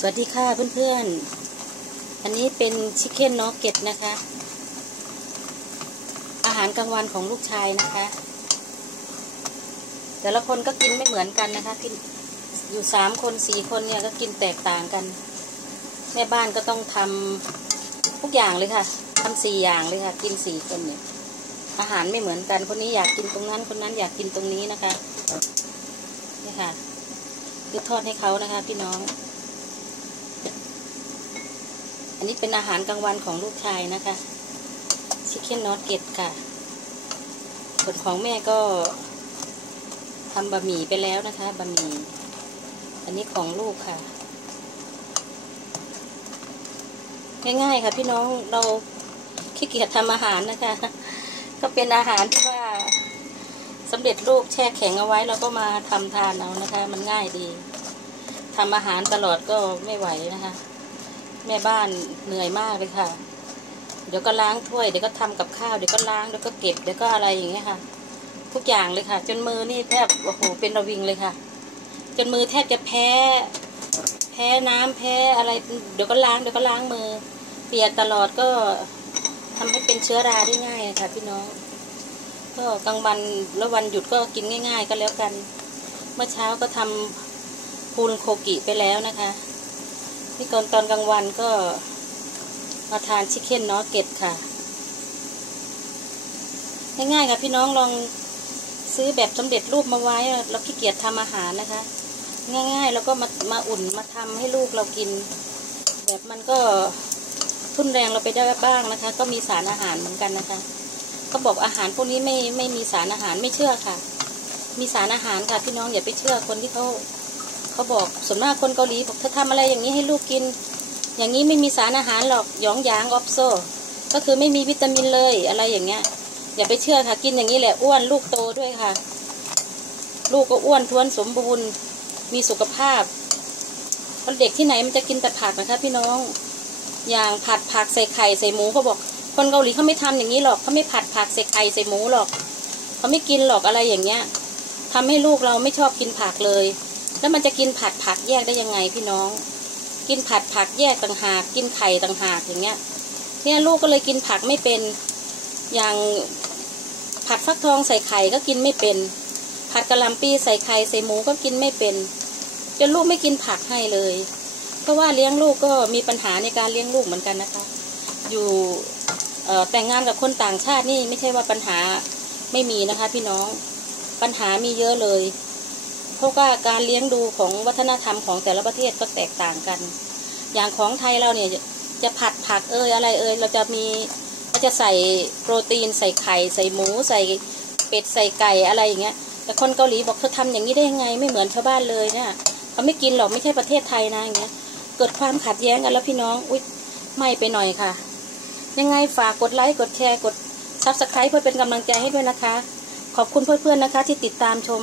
สวัสดีค่ะเพื่อนๆ อันนี้เป็นชิคเก้นนอกเก็ตนะคะ อาหารกลางวันของลูกชายนะคะ แต่ละคนก็กินไม่เหมือนกันนะคะกินอยู่สามคนสี่คนเนี่ยก็กินแตกต่างกัน แม่บ้านก็ต้องทำทุกอย่างเลยค่ะทำสี่อย่างเลยค่ะ กินสี่คนเนี่ยอาหารไม่เหมือนกัน คนนี้อยากกินตรงนั้น คนนั้นอยากกินตรงนี้นะคะ นี่ค่ะคือทอดให้เขานะคะ พี่น้อง อันนี้เป็นอาหารกลางวันของลูกชายนะคะชิคเก้นนอตเก็ตค่ะ ส่วนของแม่ก็ทำบะหมี่ไปแล้วนะคะบะหมี่อันนี้ของลูกค่ะง่ายๆค่ะ พี่น้องเราขี้เกียจทำอาหารนะคะ ก็เป็นอาหารที่ว่าสำเร็จรูปแช่แข็งเอาไว้เราก็มาทำทานเอานะคะ มันง่ายดีทำอาหารตลอดก็ไม่ไหวนะคะ แม่บ้านเหนื่อยมากเลยค่ะ เดี๋ยวก็ล้างถ้วย เดี๋ยวก็ทำกับข้าว เดี๋ยวก็ล้าง เดี๋ยวก็เก็บ เดี๋ยวก็อะไรอย่างเงี้ยค่ะ ทุกอย่างเลยค่ะ จนมือนี่แทบ โอ้โห เป็นระวิงเลยค่ะ จนมือแทบจะแพ้ แพ้น้ำแพ้อะไร เดี๋ยวก็ล้าง เดี๋ยวก็ล้างมือ เปียกตลอดก็ทำให้เป็นเชื้อราได้ง่ายค่ะ พี่น้อง ก็กลางวันแล้ววันหยุดก็กินง่าย ๆ ก็แล้วกัน เมื่อเช้าก็ทำพูนโคกิไปแล้วนะคะ นี่ตอนตอนกลางวันก็มาทานชิคเก้นนอเก็ตค่ะ ง่ายๆค่ะพี่น้องลองซื้อแบบสำเร็จรูปมาไว้เราขี้เกียจทำอาหารนะคะ ง่ายๆแล้วก็มามาอุ่นมาทำให้ลูกเรากิน แบบมันก็ทุนแรงเราไปได้บ้างนะคะ ก็มีสารอาหารเหมือนกันนะคะเขาบอกอาหารพวกนี้ไม่ไม่มีสารอาหารไม่เชื่อค่ะ มีสารอาหารค่ะพี่น้องอย่าไปเชื่อคนที่เขา เขาบอกส่วนมากคนเกาหลีบอกเธอทำอะไรอย่างนี้ให้ลูกกิน อย่างนี้ไม่มีสารอาหารหรอกหยองยางออฟโซก็คือไม่มีวิตามินเลยอะไรอย่างเงี้ย อย่าไปเชื่อค่ะ กินอย่างนี้แหละอ้วนลูกโตด้วยค่ะ ลูกก็อ้วนท้วนสมบูรณ์ มีสุขภาพคนเด็กที่ไหนมันจะกินแต่ผักนะคะพี่น้อง อย่างผัดผักใส่ไข่ใส่หมูเขาบอก คนเกาหลีเขาไม่ทำอย่างนี้หรอกเขาไม่ผัดผักใส่ไข่ใส่หมูหรอกเขาไม่กินหรอกอะไรอย่างเงี้ยทำให้ลูกเราไม่ชอบกินผักเลย แล้วมันจะกินผัดผักแยกได้ยังไงพี่น้อง กินผัดผักแยกต่างหาก กินไข่ต่างหากอย่างเงี้ย เนี่ยลูกก็เลยกินผักไม่เป็น อย่างผัดฟักทองใส่ไข่ก็กินไม่เป็น ผัดกะหล่ำปีใส่ไข่ใส่หมูก็กินไม่เป็นจนลูกไม่กินผักให้เลย เพราะว่าเลี้ยงลูกก็มีปัญหาในการเลี้ยงลูกเหมือนกันนะคะ อยู่แต่งงานกับคนต่างชาตินี่ไม่ใช่ว่าปัญหาไม่มีนะคะ พี่น้อง ปัญหามีเยอะเลย เพราะว่าการเลี้ยงดูของวัฒนธรรมของแต่ละประเทศก็แตกต่างกัน อย่างของไทยเราเนี่ยจะผัดผักเอยอะไรเอยเราจะมีเราจะใส่โปรตีน ใส่ไข่ ใส่หมู ใส่เป็ดใส่ไก่อะไรอย่างเงี้ย แต่คนเกาหลีบอกเธอทำอย่างนี้ได้ยังไงไม่เหมือนชาวบ้านเลยเนี่ยเขาไม่กินหรอกไม่ใช่ประเทศไทยนะอย่างเงี้ย เกิดความขัดแย้งกันแล้วพี่น้องอุ๊ยไม่ไปหน่อยค่ะ ยังไงฝากกดไลค์กดแชร์กดซับสไครป์เพื่อเป็นกำลังใจให้ด้วยนะคะ ขอบคุณเพื่อนๆนะคะ ที่ติดตามชม